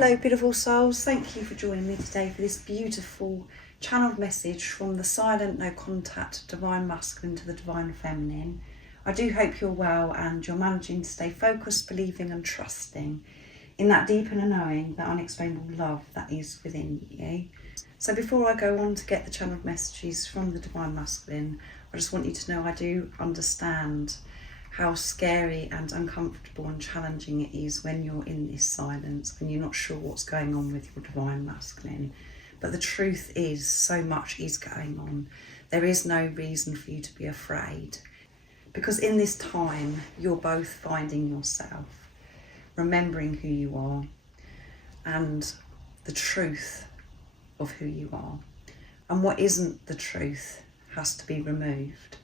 Hello beautiful souls, thank you for joining me today for this beautiful channeled message from the silent, no contact, divine masculine to the divine feminine. I do hope you're well and you're managing to stay focused, believing and trusting in that deep inner knowing, that unexplainable love that is within you. So before I go on to get the channeled messages from the divine masculine, I just want you to know I do understand how scary and uncomfortable and challenging it is when you're in this silence, when you're not sure what's going on with your divine masculine. But the truth is, so much is going on. There is no reason for you to be afraid, because in this time you're both finding yourself, remembering who you are and the truth of who you are. And what isn't the truth has to be removed.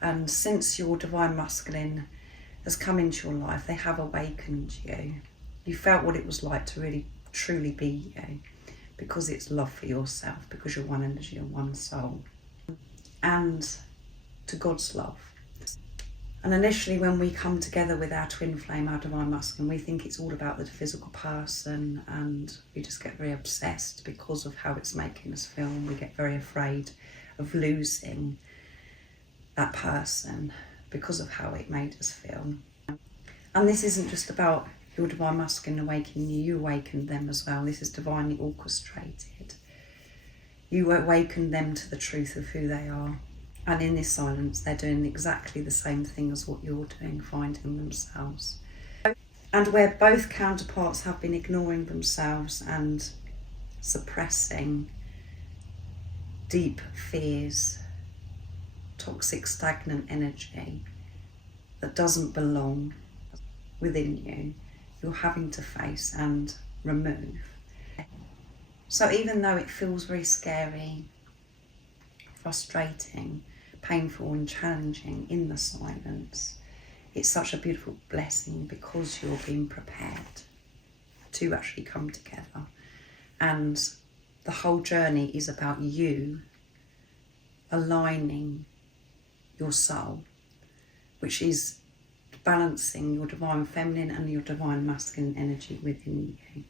And since your divine masculine has come into your life, they have awakened you. You felt what it was like to really truly be you, because it's love for yourself, because you're one energy and one soul, and to God's love. And initially when we come together with our twin flame, our divine masculine, we think it's all about the physical person, and we just get very obsessed because of how it's making us feel, and we get very afraid of losing that person because of how it made us feel. And this isn't just about your divine masculine awakening you, you awakened them as well. This is divinely orchestrated. You awakened them to the truth of who they are. And in this silence, they're doing exactly the same thing as what you're doing, finding themselves. And where both counterparts have been ignoring themselves and suppressing deep fears, toxic, stagnant energy that doesn't belong within you, you're having to face and remove. So even though it feels very scary, frustrating, painful and challenging in the silence, it's such a beautiful blessing, because you're being prepared to actually come together. And the whole journey is about you aligning your soul, which is balancing your divine feminine and your divine masculine energy within you.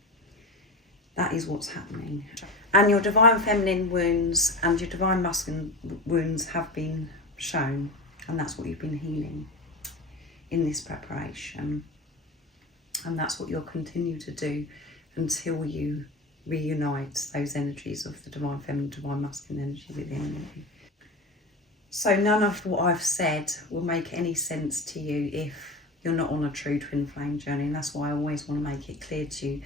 That is what's happening. And your divine feminine wounds and your divine masculine wounds have been shown, and that's what you've been healing in this preparation. And that's what you'll continue to do until you reunite those energies of the divine feminine, divine masculine energy within you. So none of what I've said will make any sense to you if you're not on a true twin flame journey, and that's why I always want to make it clear to you.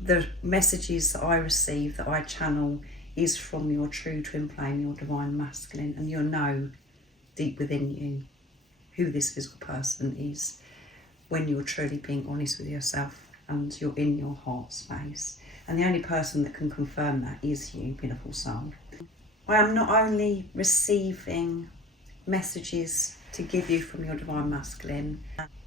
The messages that I receive, that I channel, is from your true twin flame, your divine masculine, and you'll know deep within you who this physical person is when you're truly being honest with yourself and you're in your heart space. And the only person that can confirm that is you, beautiful soul. I am not only receiving messages to give you from your divine masculine,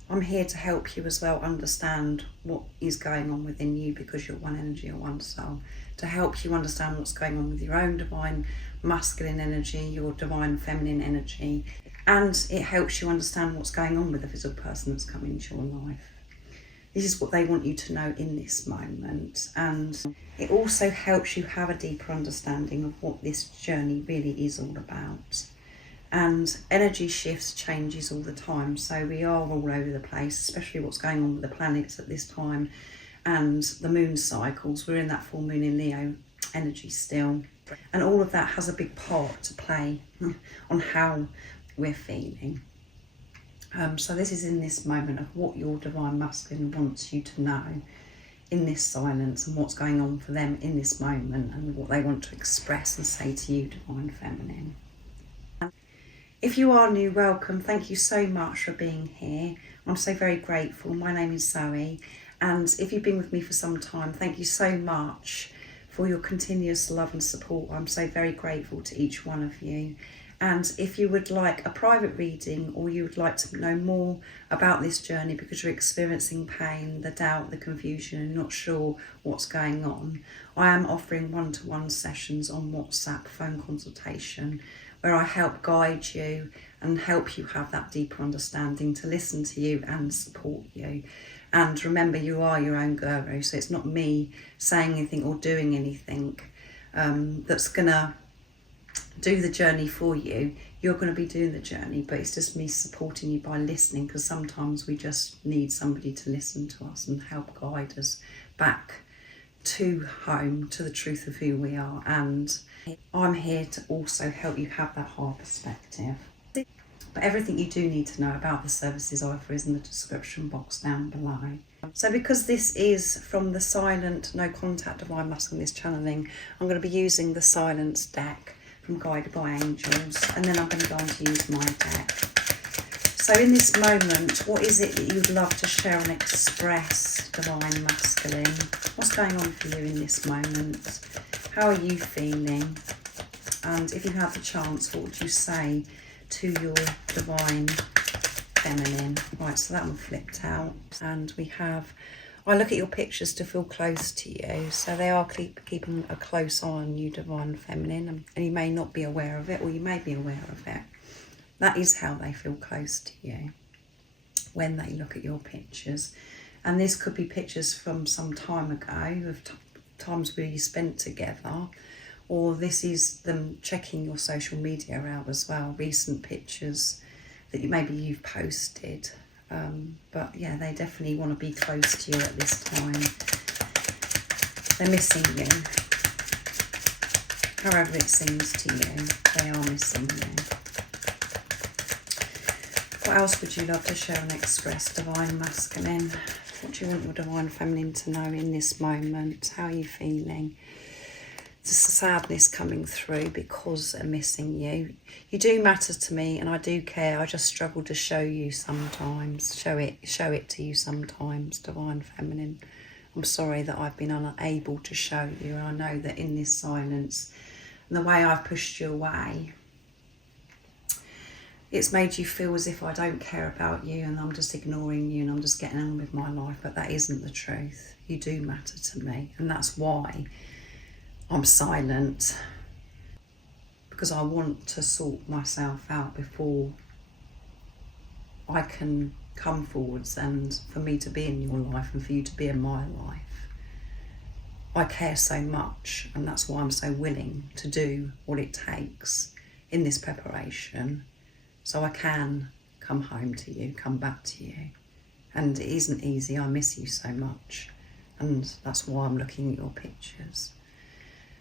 I'm here to help you as well understand what is going on within you, because you're one energy or one soul, to help you understand what's going on with your own divine masculine energy, your divine feminine energy, and it helps you understand what's going on with the physical person that's come into your life. This is what they want you to know in this moment, and it also helps you have a deeper understanding of what this journey really is all about. And energy shifts, changes all the time, so we are all over the place, especially what's going on with the planets at this time and the moon cycles. We're in that full moon in Leo energy still, and all of that has a big part to play on how we're feeling. So this is in this moment of what your divine masculine wants you to know in this silence, and what's going on for them in this moment, and what they want to express and say to you, divine feminine. If you are new, welcome. Thank you so much for being here. I'm so very grateful. My name is Zoe, and if you've been with me for some time, thank you so much for your continuous love and support. I'm so very grateful to each one of you. And if you would like a private reading, or you would like to know more about this journey because you're experiencing pain, the doubt, the confusion, and not sure what's going on, I am offering one-to-one sessions on WhatsApp phone consultation, where I help guide you and help you have that deeper understanding, to listen to you and support you. And remember, you are your own guru, so it's not me saying anything or doing anything that's going to do the journey for you. You're going to be doing the journey, but it's just me supporting you by listening, because sometimes we just need somebody to listen to us and help guide us back to home, to the truth of who we are. And I'm here to also help you have that higher perspective. But everything you do need to know about the services I offer is in the description box down below. So because this is from the Silent No Contact Divine Masculine Channeling, I'm going to be using the Silence deck from Guided by Angels, and then I'm going to go on to use my deck. So in this moment, what is it that you'd love to share and express, Divine Masculine? What's going on for you in this moment? How are you feeling? And if you had the chance, what would you say to your Divine Feminine? Right, so that one flipped out. And we have, I look at your pictures to feel close to you. So they are keeping a close eye on you, Divine Feminine. And you may not be aware of it, or you may be aware of it. That is how they feel close to you when they look at your pictures. And this could be pictures from some time ago, of times where you spent together, or this is them checking your social media out as well, recent pictures that maybe you've posted. But yeah, they definitely want to be close to you at this time. They're missing you. However it seems to you, they are missing you. What else would you love to share and express, Divine Masculine? What do you want your Divine Feminine to know in this moment? How are you feeling? There's sadness coming through because they're missing you. You do matter to me, and I do care. I just struggle to show you sometimes. Show it to you sometimes, Divine Feminine. I'm sorry that I've been unable to show you. And I know that in this silence and the way I've pushed you away, it's made you feel as if I don't care about you and I'm just ignoring you and I'm just getting on with my life. But that isn't the truth. You do matter to me, and that's why I'm silent, because I want to sort myself out before I can come forwards, and for me to be in your life and for you to be in my life. I care so much, and that's why I'm so willing to do what it takes in this preparation, so I can come home to you, come back to you. And it isn't easy. I miss you so much, and that's why I'm looking at your pictures.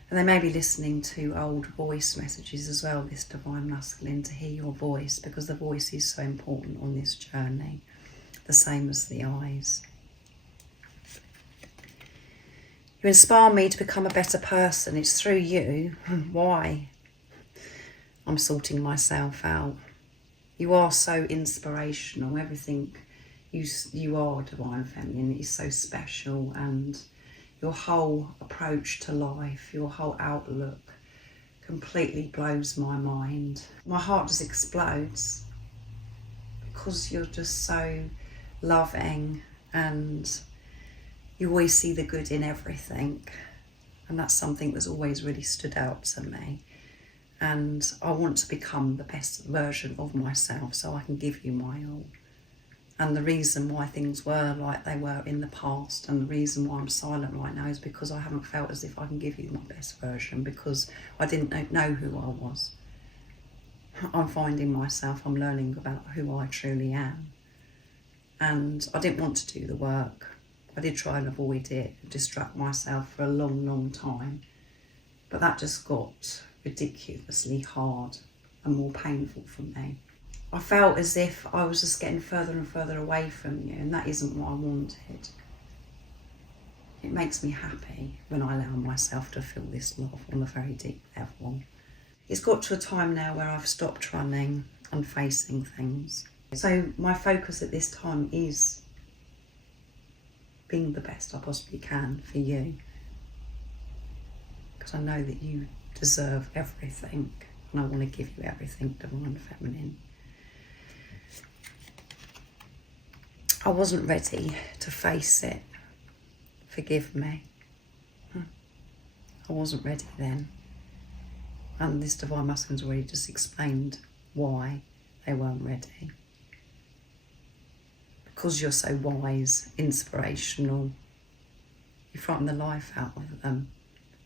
And they may be listening to old voice messages as well, this Divine Masculine, to hear your voice, because the voice is so important on this journey, the same as the eyes. You inspire me to become a better person. It's through you. Why? I'm sorting myself out. You are so inspirational. Everything you are, Divine Feminine, is so special, and your whole approach to life, your whole outlook completely blows my mind. My heart just explodes because you're just so loving, and you always see the good in everything. And that's something that's always really stood out to me. And I want to become the best version of myself so I can give you my all. And the reason why things were like they were in the past, and the reason why I'm silent right now, is because I haven't felt as if I can give you my best version, because I didn't know who I was. I'm finding myself, I'm learning about who I truly am. And I didn't want to do the work. I did try and avoid it, distract myself for a long, long time. But that just got ridiculously hard and more painful for me. I felt as if I was just getting further and further away from you, and that isn't what I wanted. It makes me happy when I allow myself to feel this love on a very deep level. It's got to a time now where I've stopped running and facing things. So my focus at this time is being the best I possibly can for you, because I know that you deserve everything, and I want to give you everything, Divine Feminine. I wasn't ready to face it. Forgive me. I wasn't ready then. And this Divine Masculine's already just explained why they weren't ready. because you're so wise, inspirational, you frighten the life out of them,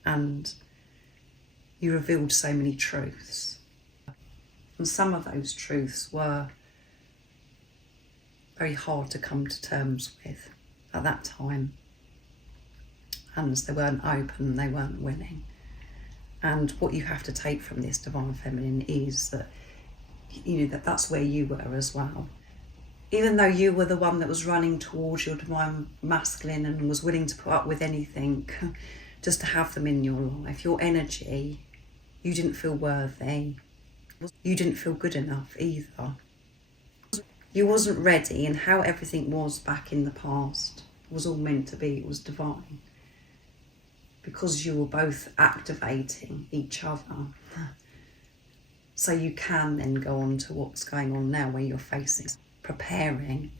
and you revealed so many truths. And some of those truths were very hard to come to terms with at that time, and they weren't open, they weren't willing. And what you have to take from this divine feminine is that, you know, that's where you were as well. Even though you were the one that was running towards your divine masculine and was willing to put up with anything just to have them in your life, your energy, you didn't feel worthy. You didn't feel good enough either. You wasn't ready, and how everything was back in the past was all meant to be, it was divine. Because you were both activating each other. So you can then go on to what's going on now, where you're facing, preparing.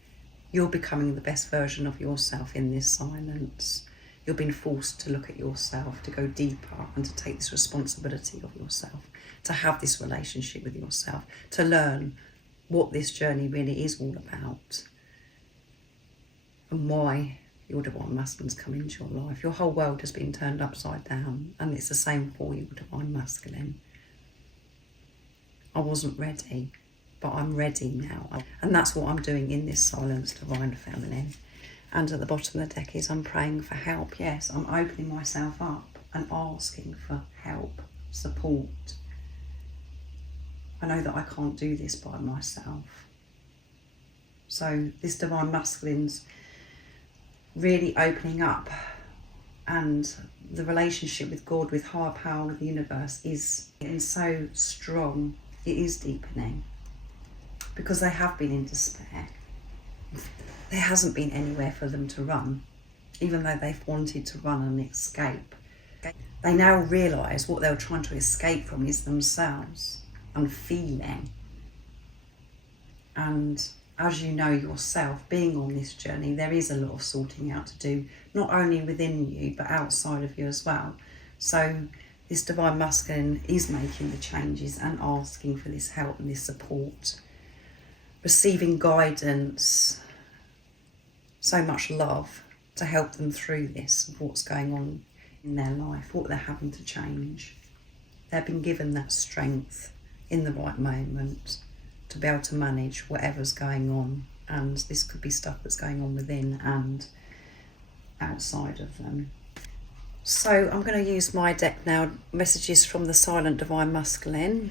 You're becoming the best version of yourself in this silence. You're being forced to look at yourself, to go deeper and to take this responsibility of yourself, to have this relationship with yourself, to learn what this journey really is all about and why your divine masculine's come into your life. Your whole world has been turned upside down, and it's the same for your divine masculine. I wasn't ready, but I'm ready now. And that's what I'm doing in this silence, divine feminine. And at the bottom of the deck is I'm praying for help. Yes, I'm opening myself up and asking for help, support. I know that I can't do this by myself. So this divine masculine's really opening up, and the relationship with God, with higher power, with the universe is getting so strong. It is deepening because they have been in despair. There hasn't been anywhere for them to run, even though they've wanted to run and escape. They now realise what they were trying to escape from is themselves and feeling. And as you know yourself, being on this journey, there is a lot of sorting out to do, not only within you, but outside of you as well. So this divine masculine is making the changes and asking for this help and this support, receiving guidance, so much love to help them through this, of what's going on in their life, what they're having to change. They've been given that strength in the right moment to be able to manage whatever's going on, and this could be stuff that's going on within and outside of them. So I'm going to use my deck now, messages from the silent divine masculine.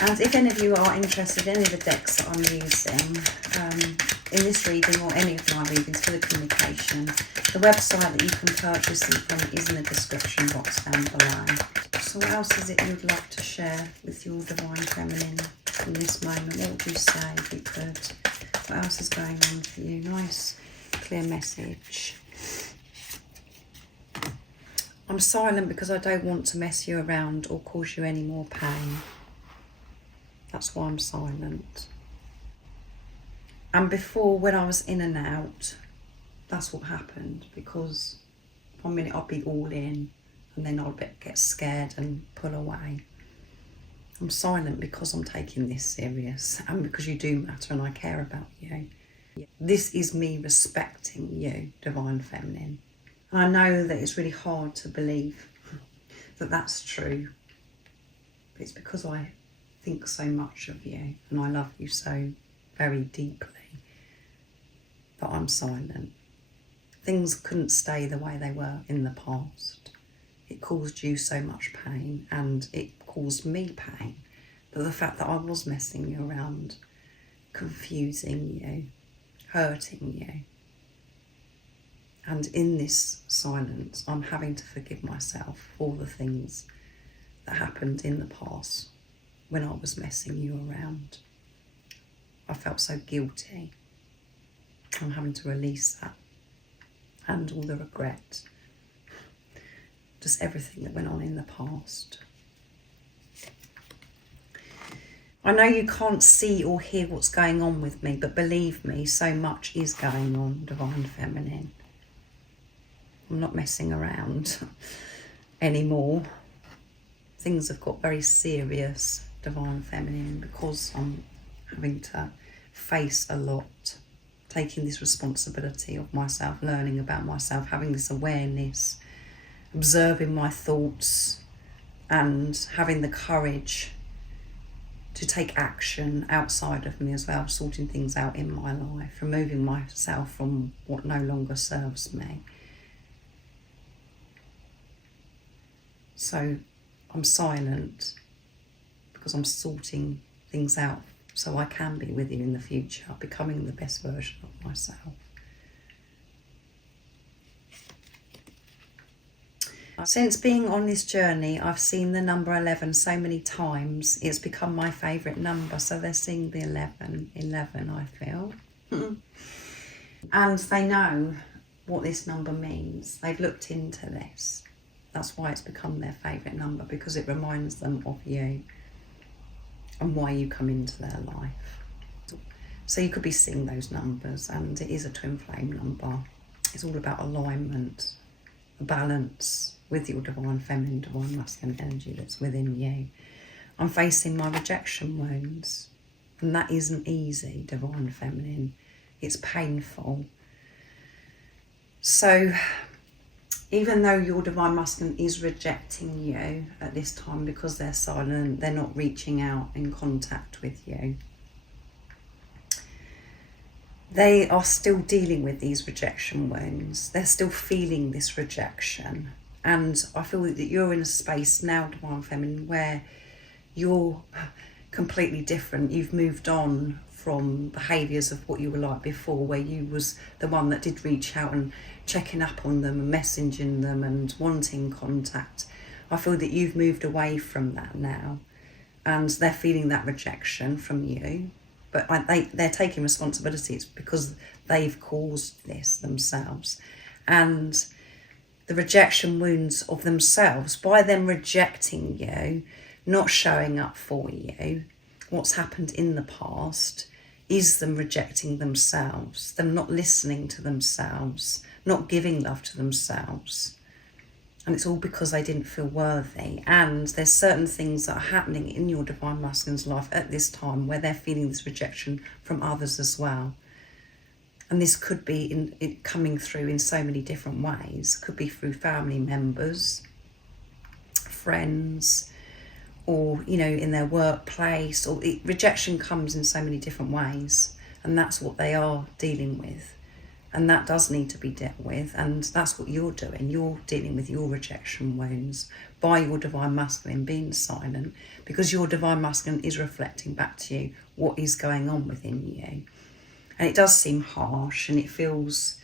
And if any of you are interested in any of the decks that I'm using in this reading or any of my readings for the communication, the website that you can purchase them from is in the description box down below. So what else is it you'd love to share with your divine feminine in this moment? What would you say if you could? What else is going on for you? Nice, clear message. I'm silent because I don't want to mess you around or cause you any more pain. That's why I'm silent. And before, when I was in and out, that's what happened, because 1 minute I'd be all in and then I'd get scared and pull away. I'm silent because I'm taking this serious and because you do matter and I care about you. This is me respecting you, divine feminine. And I know that it's really hard to believe that that's true, but it's because I think so much of you and I love you so very deeply that I'm silent. Things couldn't stay the way they were in the past. It caused you so much pain and it caused me pain. But the fact that I was messing you around, confusing you, hurting you. And in this silence, I'm having to forgive myself for the things that happened in the past when I was messing you around. I felt so guilty. I'm having to release that and all the regret. Just everything that went on in the past. I know you can't see or hear what's going on with me, but believe me, so much is going on, divine feminine. I'm not messing around anymore. Things have got very serious, divine feminine, because I'm having to face a lot, taking this responsibility of myself, learning about myself, having this awareness, observing my thoughts, and having the courage to take action outside of me as well, sorting things out in my life, removing myself from what no longer serves me. So I'm silent because I'm sorting things out so I can be with you in the future, becoming the best version of myself. Since being on this journey, I've seen the number 11 so many times. It's become my favourite number. So they're seeing the 11, I feel. And they know what this number means. They've looked into this. That's why it's become their favourite number, because it reminds them of you and why you come into their life. So you could be seeing those numbers, and it is a twin flame number. It's all about alignment, a balance with your divine feminine, divine masculine energy that's within you. I'm facing my rejection wounds, and that isn't easy, divine feminine. It's painful. So even though your divine masculine is rejecting you at this time because they're silent, they're not reaching out in contact with you, they are still dealing with these rejection wounds. They're still feeling this rejection. And I feel that you're in a space now, divine feminine, where you're completely different. You've moved on from behaviours of what you were like before, where you was the one that did reach out and checking up on them and messaging them and wanting contact. I feel that you've moved away from that now, and they're feeling that rejection from you. But they're taking responsibilities because they've caused this themselves. And the rejection wounds of themselves, by them rejecting you, not showing up for you, what's happened in the past is them rejecting themselves, them not listening to themselves, not giving love to themselves. And it's all because they didn't feel worthy. And there's certain things that are happening in your divine masculine's life at this time where they're feeling this rejection from others as well. And this could be coming through in so many different ways. Could be through family members, friends, or, you know, in their workplace. Or rejection comes in so many different ways. And that's what they are dealing with. And that does need to be dealt with. And that's what you're doing. You're dealing with your rejection wounds by your divine masculine being silent, because your divine masculine is reflecting back to you what is going on within you. And it does seem harsh, and it feels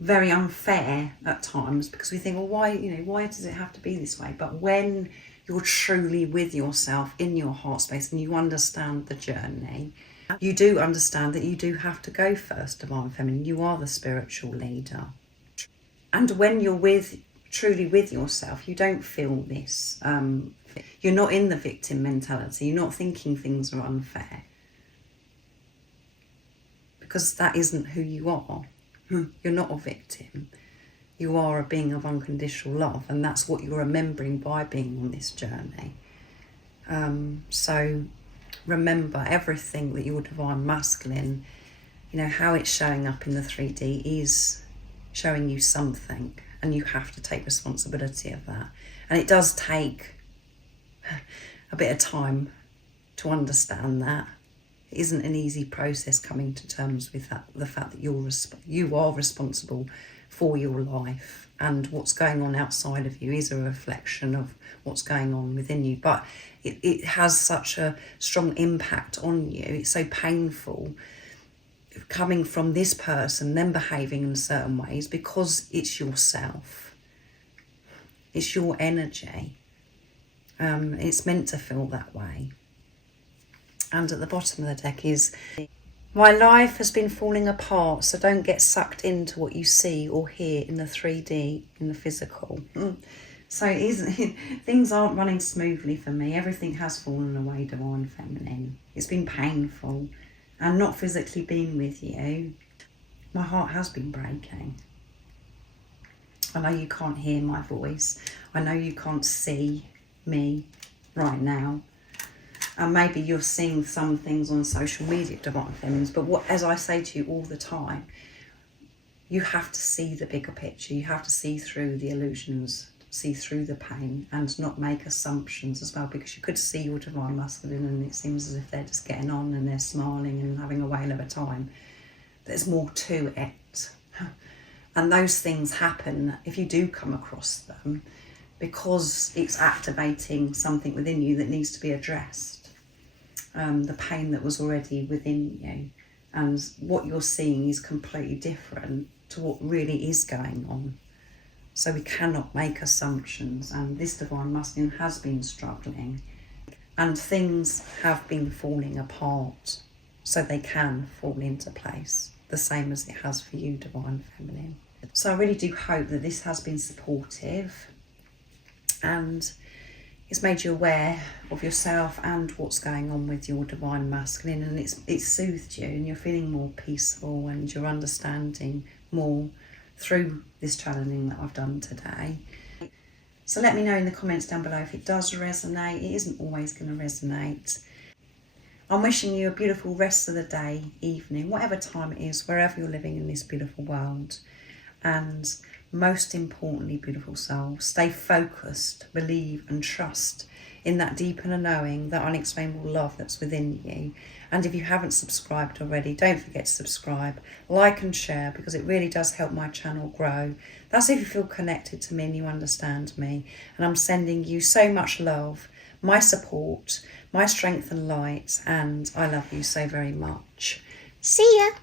very unfair at times, because we think, well, why does it have to be this way? But when you're truly with yourself in your heart space and you understand the journey, you do understand that you do have to go first, divine feminine. You are the spiritual leader. And when you're truly with yourself, you don't feel this. You're not in the victim mentality. You're not thinking things are unfair. Because that isn't who you are. You're not a victim. You are a being of unconditional love, and that's what you're remembering by being on this journey. So remember, everything that your divine masculine, you know, how it's showing up in the 3D is showing you something, and you have to take responsibility of that. And it does take a bit of time to understand that. It isn't an easy process coming to terms with that, the fact that you are responsible for your life, and what's going on outside of you is a reflection of what's going on within you. But it has such a strong impact on you. It's so painful coming from this person, them behaving in certain ways, because it's yourself. It's your energy. It's meant to feel that way. And at the bottom of the deck is, my life has been falling apart, so don't get sucked into what you see or hear in the 3D, in the physical. So things aren't running smoothly for me. Everything has fallen away, divine feminine. It's been painful. And not physically being with you, my heart has been breaking. I know you can't hear my voice. I know you can't see me right now. And maybe you're seeing some things on social media, Divine Feminines, but what, as I say to you all the time, you have to see the bigger picture. You have to see through the illusions, see through the pain, and not make assumptions as well, because you could see your Divine Masculine and it seems as if they're just getting on and they're smiling and having a whale of a time. There's more to it. And those things happen if you do come across them, because it's activating something within you that needs to be addressed. The pain that was already within you, and what you're seeing is completely different to what really is going on. So we cannot make assumptions, and this Divine Masculine has been struggling, and things have been falling apart, so they can fall into place, the same as it has for you, Divine Feminine. So I really do hope that this has been supportive and it's made you aware of yourself and what's going on with your Divine Masculine, and it's soothed you and you're feeling more peaceful and you're understanding more through this channeling that I've done today. So let me know in the comments down below if it does resonate. It isn't always going to resonate. I'm wishing you a beautiful rest of the day, evening, whatever time it is, wherever you're living in this beautiful world. And most importantly, beautiful soul, stay focused, believe and trust in that deep inner knowing, that unexplainable love that's within you. And if you haven't subscribed already, don't forget to subscribe, like and share, because it really does help my channel grow. That's if you feel connected to me and you understand me. And I'm sending you so much love, my support, my strength and light, and I love you so very much. See ya!